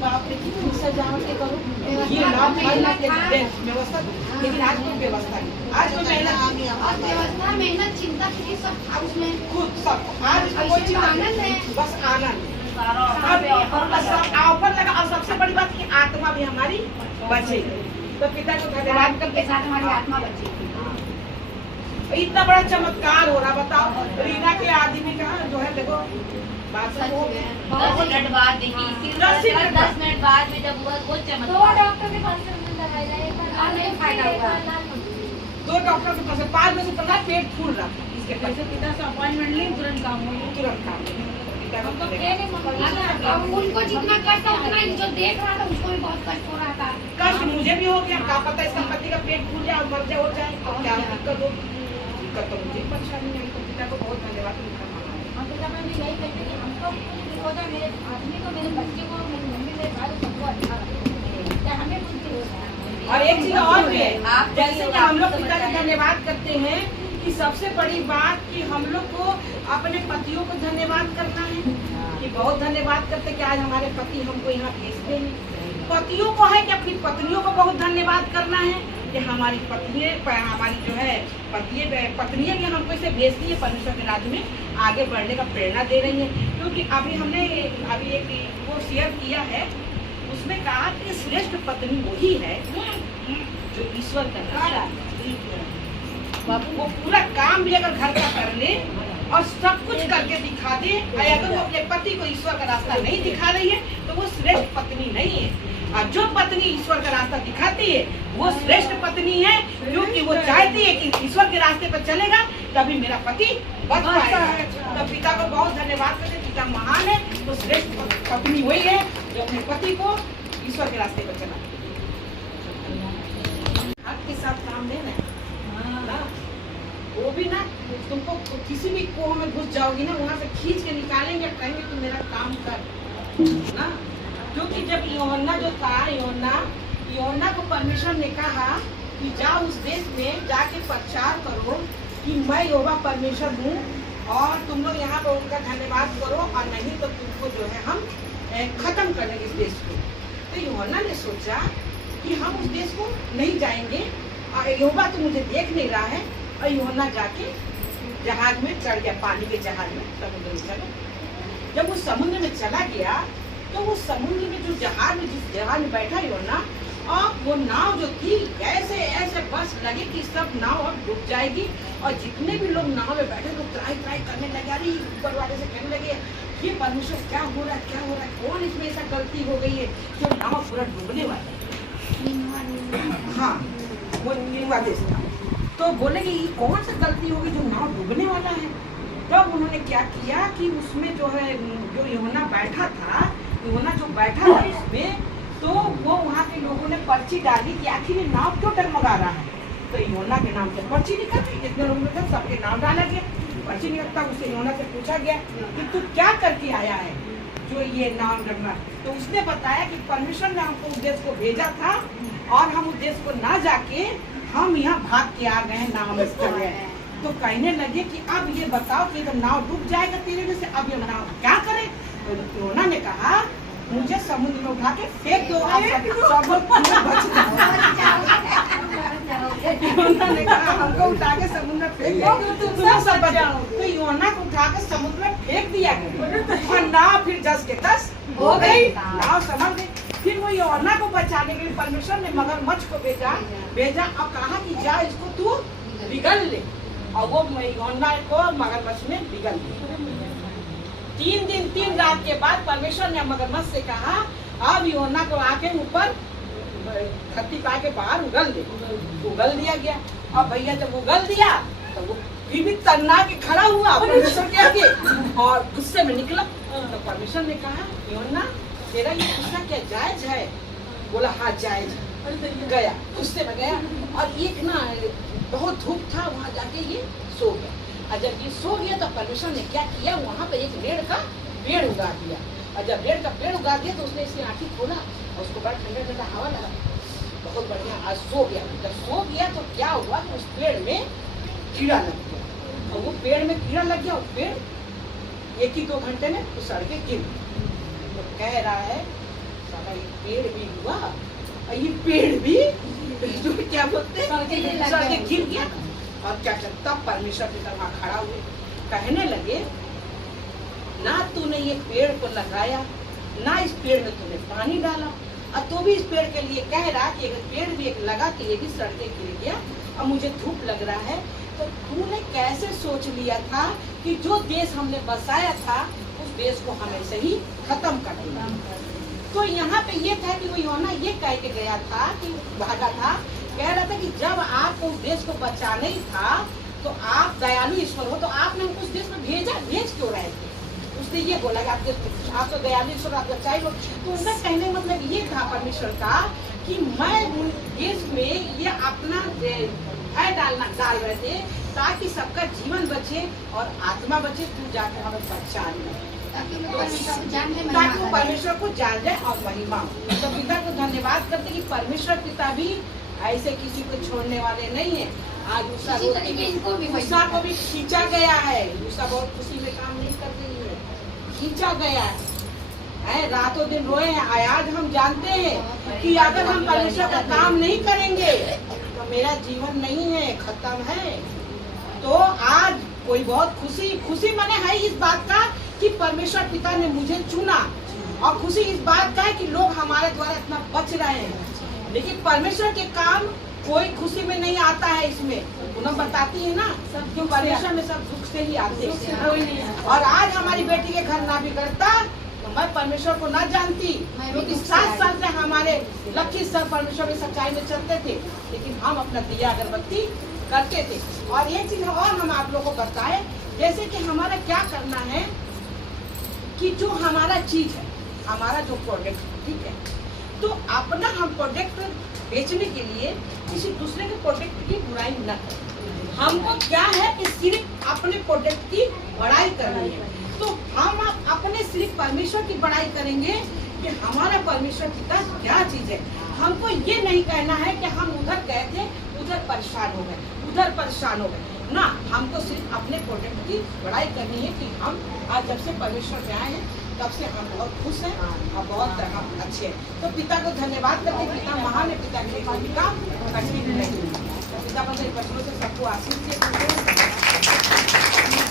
बाप रे कितनी सजावटें करूँ, ये लाभ व्यवस्था, लेकिन आज कोई व्यवस्था नहीं। आज कोई व्यवस्था मेहनत चिंता फ्री सब था उसमें खुद सब आज कोई आनंद है, बस आनंद ऑफर लगा। और सबसे बड़ी बात की आत्मा भी हमारी बचे, तो पिता को धन्यवाद के साथ हमारी आत्मा बची। इतना बड़ा चमत्कार हो रहा। बताओ रीना के आदमी का जो है, देखो बात सच वो में 10 मिनट बाद देखी, 10 मिनट बाद में जब हुआ वो चमत्कार। डॉक्टर के पास फायदा हुआ, 2 डॉक्टर के पास 5 में से 15 पेट फूल रहा था। इसके जैसे पिता से अपॉइंटमेंट ली तुरंत काम हो गया, तुरंत काम उनको जितना कष्ट था उतना जो देख रहा था उसको भी बहुत कष्ट हो रहा था। कष्ट मुझे भी हो गया। क्या पता इसका पति का पेट फूल जाए और मर जाए, हो जाए तो क्या दिक्कत हो। दिक्कत तो मुझे परेशानी नहीं। तो पिता को बहुत धन्यवाद उनका माना। मैं भी यही कहती हूँ हमको हो जाए, मेरे आदमी को, मेरे बच्चे को, मेरी मम्मी, मेरे भाई सबको अच्छा लगता है, हमें कुछ नहीं होता है। और एक चीज और भी है, जैसे कि हम लोग पिता का धन्यवाद करते हैं कि सबसे बड़ी बात कि हम लोग को अपने पतियों को धन्यवाद करना है, कि बहुत धन्यवाद करते कि आज हमारे पति हमको यहाँ भेजते हैं। पतियों को है कि अपनी पत्नियों को बहुत धन्यवाद करना है कि हमारी पत्नियाँ, हमारी जो है पत्नियाँ भी हमको इसे भेजती है, परमेश्वर के राज्य में आगे बढ़ने का प्रेरणा दे रही है। क्योंकि अभी हमने एक वो शेयर किया है, उसमें कहा कि श्रेष्ठ पत्नी वही है जो ईश्वर का रास्ता, वो पूरा काम भी अगर घर का कर ले और सब कुछ करके दिखा दे, अगर वो अपने पति को ईश्वर का रास्ता नहीं दिखा रही है तो वो श्रेष्ठ पत्नी नहीं है। और जो पत्नी ईश्वर का रास्ता दिखाती है वो श्रेष्ठ पत्नी है, क्योंकि वो चाहती है कि ईश्वर के रास्ते पर चलेगा तभी मेरा पति बच पाएगा। तो पिता को बहुत धन्यवाद करते, पिता महान है। तो श्रेष्ठ पत्नी वही है जो अपने पति को ईश्वर के रास्ते पर चला। हाथ के साथ काम देना है ना, वो भी ना तुमको किसी भी कोह में घुस जाओगी ना, वहाँ से खींच के निकालेंगे, कहेंगे तुम मेरा काम कर ना। क्योंकि जब यूहन्ना जो था, यूहन्ना को परमेश्वर ने कहा कि जाओ उस देश में जाके प्रचार करो कि मैं यहोवा परमेश्वर हूँ, और तुम लोग यहाँ पर उनका धन्यवाद करो, और नहीं तो तुमको जो है हम खत्म कर देंगे इस देश को। तो यूहन्ना ने सोचा कि हम उस देश को नहीं जाएंगे, यहोवा तो मुझे देख नहीं रहा है। और यूहन्ना जाके जहाज में चढ़ गया, पानी के जहाज में समुद्र में चला। जब वो समुद्र में चला गया तो वो समुद्र में जो जहाज में जिस जहाज में बैठा यूहन्ना, और वो नाव जो थी ऐसे ऐसे बस लगे कि सब नाव अब डूब जाएगी। और जितने भी लोग नाव में बैठे तो त्राई त्राई करने लगे, अरे ऊपर वाले से कहने लगे ये परमेश्वर क्या हो रहा है, क्या हो रहा है, कौन इसमें ऐसा गलती हो गई है जो नाव पूरा डूबने वाला है। हाँ, वो नीवा देश था। तो बोले कि ये कौन सा गलती होगी जो नाव डूबने वाला है। तब उन्होंने क्या किया कि उसमें जो है जो यूहन्ना बैठा था, यूहन्ना जो बैठा था उसमें, तो वो वहाँ के लोगों ने पर्ची डाली कि आखिर ये नाव क्यों टगमगा रहा है। तो यूहन्ना के नाम से पर्ची निकल गई, जितने लोगों ने सबके नाम डाला गया। पर्ची निकलता उससे यूहन्ना से पूछा गया कि तू क्या करके आया है जो ये नाव डगमगा। तो उसने बताया कि परमेश्वर ने हमको उस देश को भेजा था, और हम उस देश को ना जाके हम यहाँ भाग के आ गए हैं, नाव में चढ़ गए। तो कहने लगे कि अब ये बताओ कि जब नाव डूब जाएगा तेरे वजह से, अब ये नाव क्या करे। तो यूहन्ना ने कहा मुझे समुद्र में उठा के फेंक दो, सब लोग बच यूहन्ना ने कहा हमको उठा के समुद्र में फेंक दो, तुम सब बच जाओ। तो यूहन्ना को उठा के समुद्र में फेंक दिया गया, और नाव फिर 10 के 10 हो गई, नाव समझ गई। फिर वो यूहन्ना को बचाने के लिए परमेश्वर ने मगरमच्छ को भेजा और कहा कि जा इसको तू बिगल ले। और वो यूहन्ना को मगरमच्छ में बिगल दिया। 3 दिन 3 रात के बाद परमेश्वर ने मगरमच्छ से कहा अब यूहन्ना को आके ऊपर धरती पा के बाहर उगल दे। उगल दिया गया। अब भैया जब उगल दिया तो वो फिर भी तन्ना के खड़ा हुआ परमेश्वर के आगे और गुस्से में निकला। तो परमेश्वर ने कहा यूहन्ना तेरा ये गुस्सा क्या जायज है। बोला हाँ जायज है। गया गुस्से में गया, और एक ना बहुत धूप था, वहाँ जाके ये सो गया। और जब ये सो गया तो परमेश्वर ने क्या किया, वहाँ पे एक पेड़ का पेड़ उगा दिया। और जब पेड़ का पेड़ उगा दिया तो उसने इसकी आँखें खोला और उसको बड़ा ठंडा ठंडा हवा लगा, बहुत बढ़िया। आज सो गया। जब सो गया तो क्या हुआ कि उस पेड़ में कीड़ा लग गया, और वो पेड़ में कीड़ा लग गया। वो पेड़ 1 ही 2 घंटे में उसड़ के गिर गया। तो कह रहा है का ये पेड़ भी हुआ और ये पेड़ भी जो क्या बोलते हैं सड़के गिर गया। और क्या करता परमेश्वर की तरफ खड़ा हुए कहने लगे, ना तूने ये पेड़ को लगाया, ना इस पेड़ में तूने पानी डाला, और तू भी इस पेड़ के लिए कह रहा कि अगर पेड़ भी एक लगा के ये भी सड़के गिर गया और मुझे धूप लग रहा है, तो तूने कैसे सोच लिया था कि जो देश हमने बसाया था उस देश को हमें से ही खत्म कर देना। तो यहाँ पे ये था कि वो यूहन्ना ये कह के गया था कि भागा था, कह रहा था कि जब आपको उस देश को बचाना ही था तो आप दयालु ईश्वर हो, तो आपने हमको उस देश में भेज क्यों रहे थे? उसने ये बोला कि आप तो दयालु ईश्वर, आप सच्चाई हो। तो उनका कहने मतलब ये था परमेश्वर का कि मैं उन देश में ये अपना है डाल रहे थे ताकि सबका जीवन बचे और आत्मा बचे, तू जाकर हमें बचा ले, ताकि वो परमेश्वर को जान जाए और महिमा हो। तो पिता को धन्यवाद करते कि परमेश्वर पिता भी ऐसे किसी को छोड़ने वाले नहीं है। आज उषा को भी खींचा गया है, उषा बहुत खुशी में काम नहीं कर रही है, खींचा गया है, रातों दिन रोए हैं। आज हम जानते हैं कि अगर हम परमेश्वर का काम नहीं करेंगे तो मेरा जीवन नहीं है, खत्म है। तो आज कोई बहुत खुशी मने है इस बात का कि परमेश्वर पिता ने मुझे चुना, और खुशी इस बात का है कि लोग हमारे द्वारा इतना बच रहे हैं। लेकिन परमेश्वर के काम कोई खुशी में नहीं आता है। इसमें उन्हें बताती है ना, सब क्यों परमेश्वर में सब दुख से ही आते हैं। और आज हमारी बेटी के घर ना बिगड़ता तो मैं परमेश्वर को ना जानती, क्योंकि 7 साल से हमारे लक्ष्य सर परमेश्वर की सच्चाई में चलते थे, लेकिन हम अपना दिया अगरबत्ती करते थे। और एक चीज और हम आप लोगों को बताए, जैसे कि हमारा क्या करना है कि जो हमारा चीज है, हमारा जो प्रोडक्ट, ठीक है, तो अपना हम प्रोडक्ट बेचने के लिए किसी दूसरे के प्रोडक्ट की बुराई न करें। हमको क्या है कि सिर्फ अपने प्रोडक्ट की बड़ाई करनी है। तो हम अपने सिर्फ परमेश्वर की बड़ाई करेंगे कि हमारा परमेश्वर पिता क्या चीज है। हमको ये नहीं कहना है कि हम उधर गए थे, उधर परेशान हो गए, उधर परेशान हो गए ना। हमको सिर्फ अपने प्रोडक्ट की बड़ाई करनी है कि हम आज जब से परमेश्वर में आए हैं तब से हम बहुत खुश हैं और बहुत हम अच्छे हैं। तो पिता को धन्यवाद करते, पिता महान है, पिता के कठिन नहीं। तो पिता बच्चों से सबको आशीष दे।